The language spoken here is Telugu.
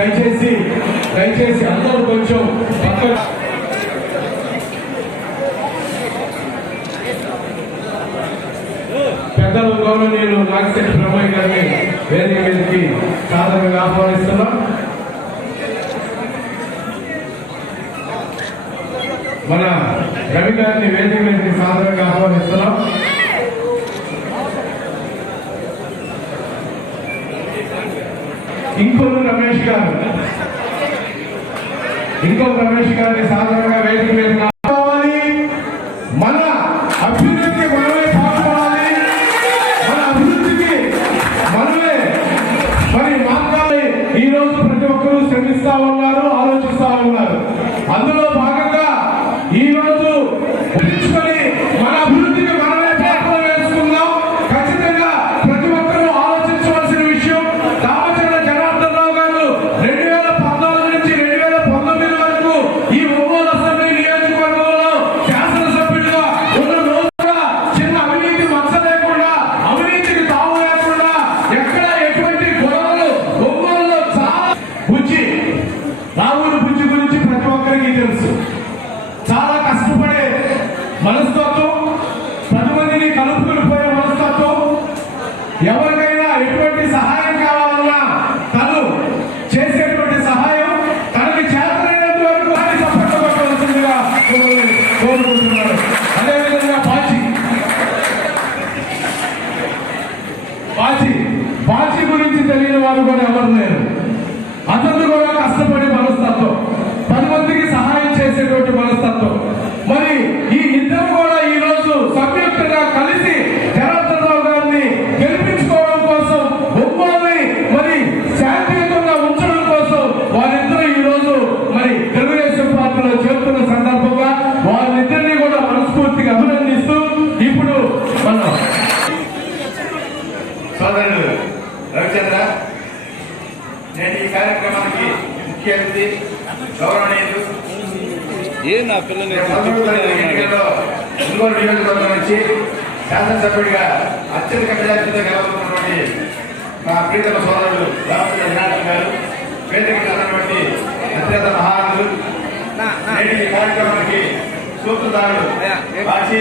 దయచేసి అందరూ కొంచెం పెద్దలు గౌరవనీయులు నాగశెట్టి బ్రహ్మయ్య గారిని వేదిక మీదకి సాధారణంగా ఆహ్వానిస్తున్నాం. మన రవి గారిని వేదిక మీదకి సాధారణంగా ఆహ్వానిస్తున్నాం. ఇంకొక రమేష్ గారిని సాధారణంగా వేదిక మీద కావాలి. మన అభ్యున్నతికి మనమే పాల్గొనాలి. మన అభివృద్ధికి మనమే మరి మార్గాన్ని ఈ రోజు ప్రతి ఒక్కరూ శ్రమిస్తా ఉన్నారు, ఆలోచిస్తా ఉన్నారు. అందులో భాగంగా ఈ రోజు మన అభివృద్ధికి మనమే పాత్ర వేసుకుందాం. ఖచ్చితంగా ప్రతి ఒక్కరూ ఆలోచించవలసిన విషయం. దామచర్ల జనార్దన్ రావు గారు 2014 నుంచి 2019 వరకు ఈ ఒంగోలు అసెంబ్లీ నియోజకవర్గంలో శాసనసభ్యుడిగా ఉన్న రోజుగా చిన్న అవినీతి మచ్చ లేకుండా, అవినీతికి తావు లేకుండా, ఎక్కడ ఎటువంటి గొడవలు ఒంగోలులో చాలా రావుల బుజ్జి గురించి ప్రతి ఒక్కరికి తెలుసు. చాలా కష్టపడే మనస్తత్వం, 10 మందిని కలుపుకుని పోయే మనస్తత్వం. ఎవరికైనా ఎటువంటి సహాయం కావాలన్నా తను చేసేటువంటి సహాయం తనకి చేతనైనంత వరకు సపోర్ట్వలసిందిగా కోరుకుంటున్నాడు. అదేవిధంగా బాచి గురించి తెలియని వారు కూడా ఎవరు లేరు. అతను కూడా కష్టపడే మనస్తత్వం, 10 మందికి సహాయం చేసేటువంటి మనస్తత్వం. మరి ఈ ఇద్దరు కూడా ఈ రోజు సంయుక్తంగా కలిసి జనార్దన్ రావు గారిని గెలిపించుకోవడం కోసం, ఒంగోలుని మరి శాంతియుతంగా ఉంచడం కోసం వారిద్దరూ ఈ రోజు మరి తెలుగుదేశం పార్టీలో చేరుతున్న సందర్భంగా వారిద్దరినీ కూడా మనస్ఫూర్తిగా అభినందిస్తూ ఇప్పుడు మన సోదరుడు రవిచంద్ర, నేను ఈ కార్యక్రమానికి ముఖ్య అతిథి గౌరవనీయులు ఎన్నికల్లో ఒంగోలు నియోజకవర్గం నుంచి శాసనసభ్యుడిగా అత్యధిక మెజార్టీతో గెలవనున్నటువంటి మా ప్రీతమ సోదరుడు రామచంద్ర జనార్దన్ గారు, వేదిక ఉన్నటువంటి అత్యంత మహానులు, నేటి కార్యక్రమానికి సూత్రధారుడు బాచి